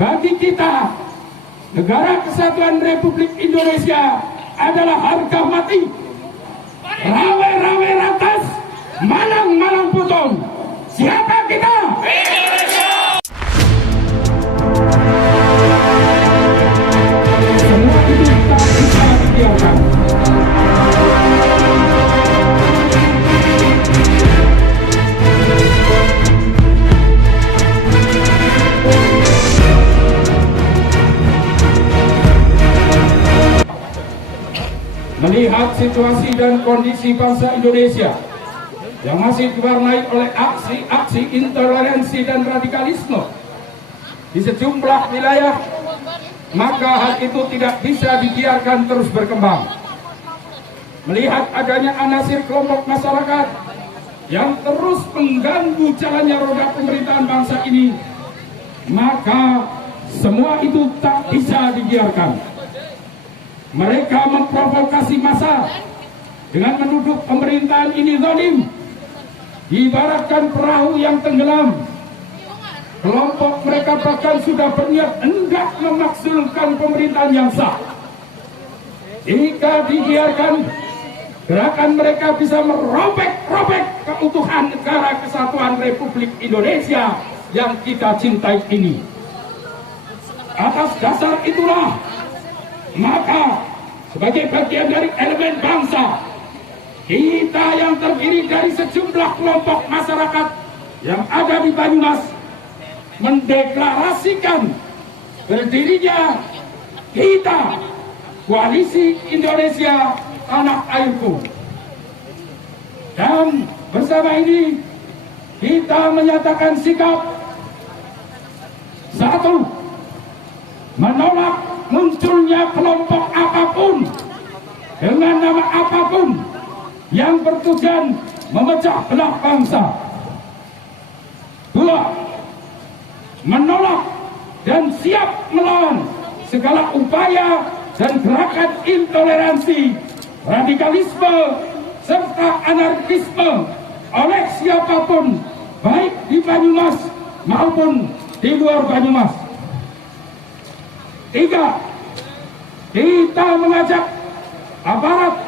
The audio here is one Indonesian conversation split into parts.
Bagi kita, Negara Kesatuan Republik Indonesia adalah harga mati. Rawe-rawe ratas, malang-malang putong. Siapa kita? Indonesia! Semua itu tak bisa dibiarkan. Melihat situasi dan kondisi bangsa Indonesia yang masih diwarnai oleh aksi-aksi intoleransi dan radikalisme di sejumlah wilayah, maka hal itu tidak bisa dibiarkan terus berkembang. Melihat adanya anasir kelompok masyarakat yang terus mengganggu jalannya roda pemerintahan bangsa ini, maka semua itu tak bisa dibiarkan. Mereka memprovokasi massa dengan menuduh pemerintahan ini zalim, diibaratkan perahu yang tenggelam. Kelompok mereka bahkan sudah berniat hendak memakzulkan pemerintahan yang sah. Jika dibiarkan, gerakan mereka bisa merobek-robek keutuhan Negara Kesatuan Republik Indonesia yang kita cintai ini. Atas dasar itulah, maka sebagai bagian dari elemen bangsa, kita yang terdiri dari sejumlah kelompok masyarakat yang ada di Banyumas mendeklarasikan berdirinya kita, Koalisi Indonesia Tanah Airku. Dan bersama ini kita menyatakan sikap satu, menolak munculnya kelompok apapun dengan nama apapun yang bertujuan memecah belah bangsa. Dua, menolak dan siap melawan segala upaya dan gerakan intoleransi, radikalisme, serta anarkisme oleh siapapun, baik di Banyumas maupun di luar Banyumas. Tiga, kita mengajak aparat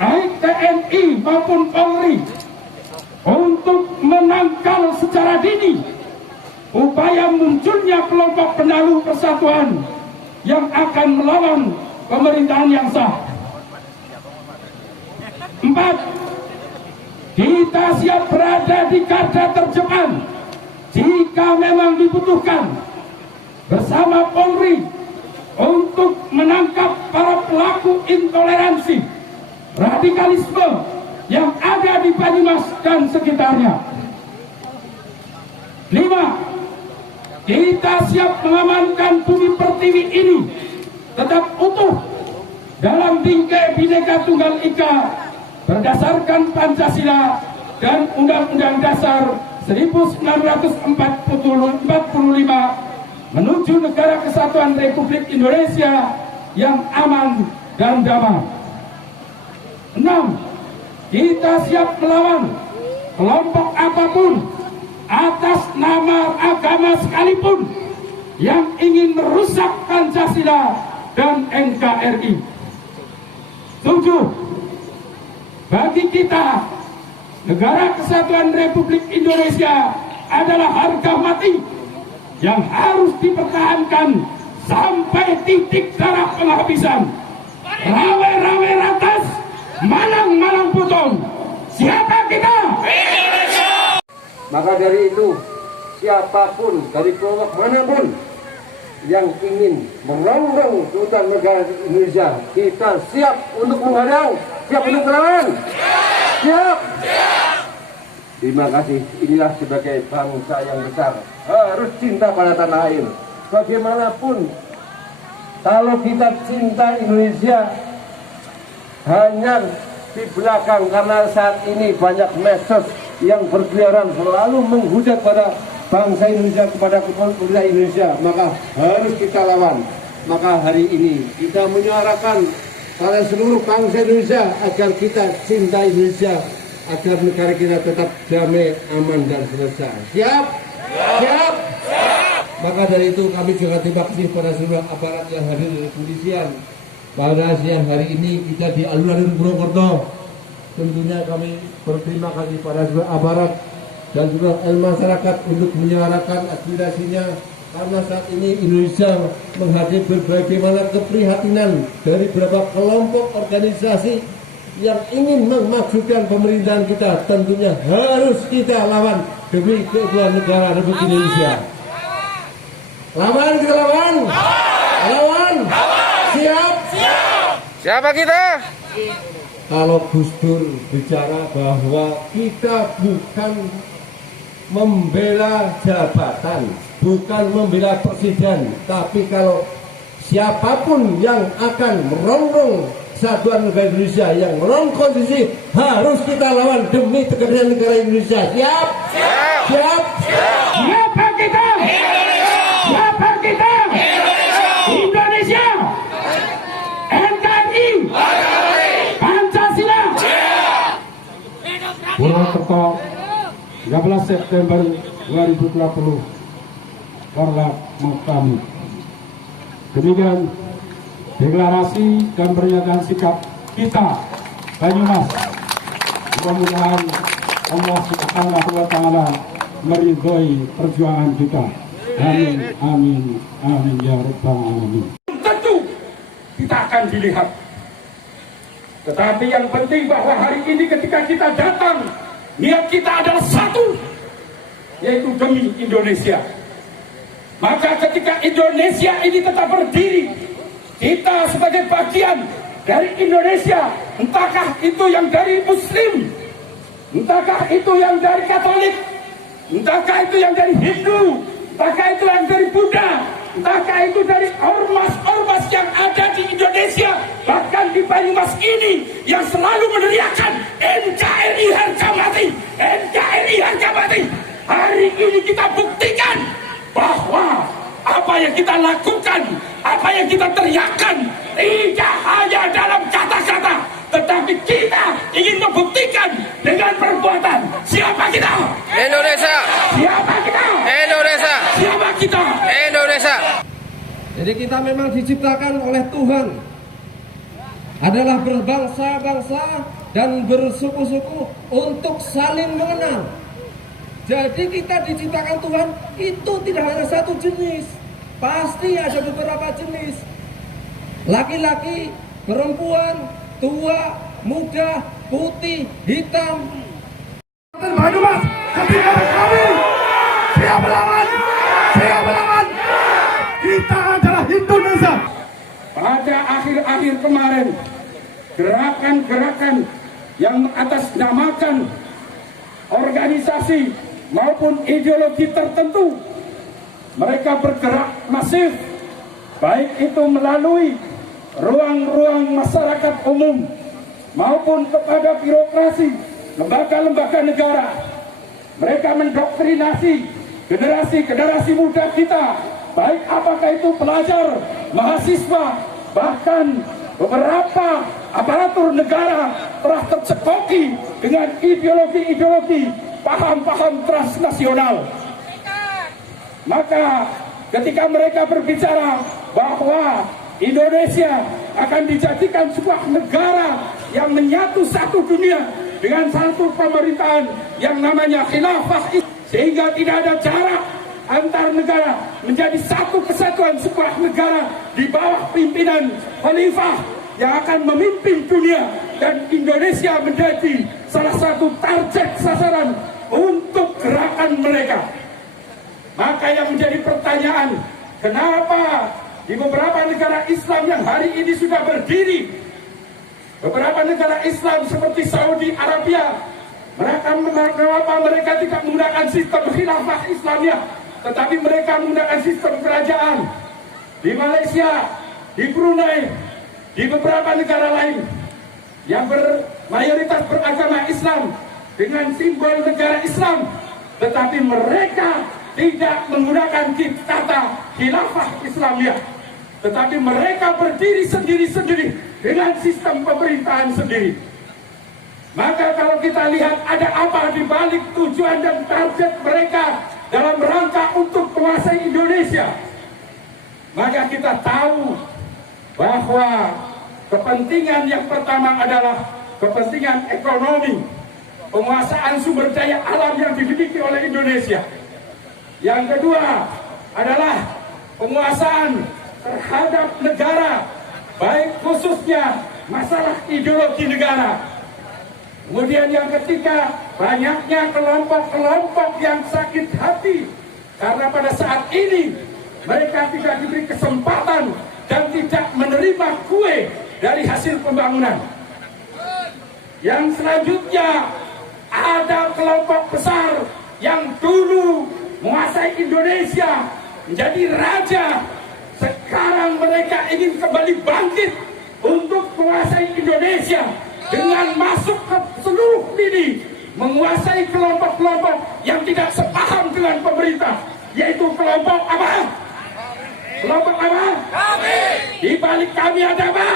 baik TNI maupun Polri untuk menangkal secara dini upaya munculnya kelompok penaluh persatuan yang akan melawan pemerintahan yang sah. Empat, kita siap berada di garda terdepan jika memang dibutuhkan bersama Polri untuk menangkap para pelaku intoleransi, radikalisme yang ada di Banyumas dan sekitarnya. Lima, kita siap mengamankan Bumi Pertiwi ini tetap utuh dalam bingkai Bhinneka Tunggal Ika berdasarkan Pancasila dan Undang-Undang Dasar 1945 menuju Negara Kesatuan Republik Indonesia yang aman dan damai. 6. Kita siap melawan kelompok apapun atas nama agama sekalipun yang ingin merusak Pancasila dan NKRI. 7. Bagi kita, Negara Kesatuan Republik Indonesia adalah harga mati yang harus dipertahankan sampai titik darah penghabisan. Rawe-rawe ratas, malang-malang putong. Siapa kita? Indonesia! Maka dari itu, siapapun dari kelompok manapun yang ingin merongrong keutuhan negara Indonesia, kita siap untuk menghadang, siap untuk melawan. Siap! Terima kasih. Inilah sebagai bangsa yang besar harus cinta pada tanah air. Bagaimanapun, kalau kita cinta Indonesia hanya di belakang, karena saat ini banyak medsos yang berkeliaran selalu menghujat pada bangsa Indonesia, kepada pemerintah Indonesia, maka harus kita lawan. Maka hari ini kita menyuarakan pada seluruh bangsa Indonesia agar kita cinta Indonesia, agar negara kita tetap damai, aman, dan selesai. Siap? Siap? Siap! Maka dari itu kami juga terima kasih pada seluruh aparat yang hadir di kepolisian. Pada siang hari ini kita di alun-alun Purwokerto. Tentunya kami berterima kasih pada seluruh aparat dan juga masyarakat untuk menyuarakan aspirasinya, karena saat ini Indonesia menghadapi berbagai macam keprihatinan dari beberapa kelompok organisasi yang ingin memakzulkan pemerintahan kita. Tentunya harus kita lawan demi keutuhan negara Republik Indonesia. Lawan, kita lawan. Lawan. Siap. Siapa kita? Kalau Gus Dur bicara bahwa kita bukan membela jabatan, bukan membela presiden, tapi kalau siapapun yang akan merongrong kesatuan negara Indonesia, yang merongrong konstitusi, harus kita lawan demi kepentingan negara Indonesia. Siap? Siap. Siap? Siapa kita? Siapa kita? Indonesia. NKRI. Pancasila. Purwokerto, 13 September 2020. Hormat kami. Demikian deklarasi dan pernyataan sikap kita Banyumas. Mudah-mudahan Allah Subhanahu wa Ta'ala meridhoi perjuangan kita. Amin, amin, amin ya rabbal alamin. Tentu kita akan dilihat. Tetapi yang penting bahwa hari ini ketika kita datang, niat kita adalah satu, yaitu demi Indonesia. Maka ketika Indonesia ini tetap berdiri, kita sebagai bagian dari Indonesia, entahkah itu yang dari Muslim, entahkah itu yang dari Katolik, entahkah itu yang dari Hindu, entahkah itu yang dari Buddha, entahkah itu dari ormas-ormas yang ada di Indonesia, bahkan di Banyumas ini yang selalu meneriakan NKRI harga mati, NKRI harga mati. Hari ini kita buktikan bahwa apa yang kita lakukan, apa yang kita teriakan tidak hanya dalam kata-kata, tetapi kita ingin membuktikan dengan perbuatan. Siapa kita? Indonesia. Siapa kita? Indonesia. Siapa kita? Indonesia. Jadi kita memang diciptakan oleh Tuhan adalah berbangsa-bangsa dan bersuku-suku untuk saling mengenal. Jadi kita diciptakan Tuhan itu tidak hanya satu jenis, pasti ada beberapa jenis. Laki-laki, perempuan, tua, muda, putih, hitam. Banyumas, ketika kami siap melawan, kita adalah Indonesia. Pada akhir-akhir kemarin, gerakan-gerakan yang mengatasnamakan organisasi maupun ideologi tertentu, mereka bergerak masif, baik itu melalui ruang-ruang masyarakat umum maupun kepada birokrasi, lembaga-lembaga negara. Mereka mendoktrinasi generasi muda kita, baik apakah itu pelajar, mahasiswa, bahkan beberapa aparatur negara telah tercekoki dengan ideologi-ideologi, paham-paham transnasional. Maka ketika mereka berbicara bahwa Indonesia akan dijadikan sebuah negara yang menyatu satu dunia dengan satu pemerintahan yang namanya khilafah, sehingga tidak ada jarak antar negara, menjadi satu kesatuan sebuah negara di bawah pimpinan khalifah yang akan memimpin dunia, dan Indonesia menjadi salah satu target sasaran untuk gerakan mereka. Maka yang menjadi pertanyaan, kenapa di beberapa negara Islam yang hari ini sudah berdiri, beberapa negara Islam seperti Saudi Arabia, kenapa mereka tidak menggunakan sistem khilafah Islamiyah, tetapi mereka menggunakan sistem kerajaan? Di Malaysia, di Brunei, di beberapa negara lain yang mayoritas beragama Islam dengan simbol negara Islam, tetapi mereka tidak menggunakan kata khilafah Islamiyah, tetapi mereka berdiri sendiri-sendiri dengan sistem pemerintahan sendiri. Maka kalau kita lihat ada apa di balik tujuan dan target mereka dalam rangka untuk menguasai Indonesia, maka kita tahu bahwa kepentingan yang pertama adalah kepentingan ekonomi, penguasaan sumber daya alam yang dimiliki oleh Indonesia. Yang kedua adalah penguasaan terhadap negara, baik khususnya masalah ideologi negara. Kemudian yang ketiga, banyaknya kelompok-kelompok yang sakit hati karena pada saat ini mereka tidak diberi kesempatan dan tidak menerima kue dari hasil pembangunan. Yang selanjutnya, ada kelompok besar yang dulu menguasai Indonesia, menjadi raja. Sekarang mereka ingin kembali bangkit untuk menguasai Indonesia dengan masuk ke seluruh lini, menguasai kelompok-kelompok yang tidak sepaham dengan pemerintah, yaitu kelompok apa? Kelompok apa? Kami. Di balik kami ada apa?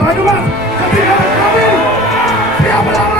Kami siap melawan.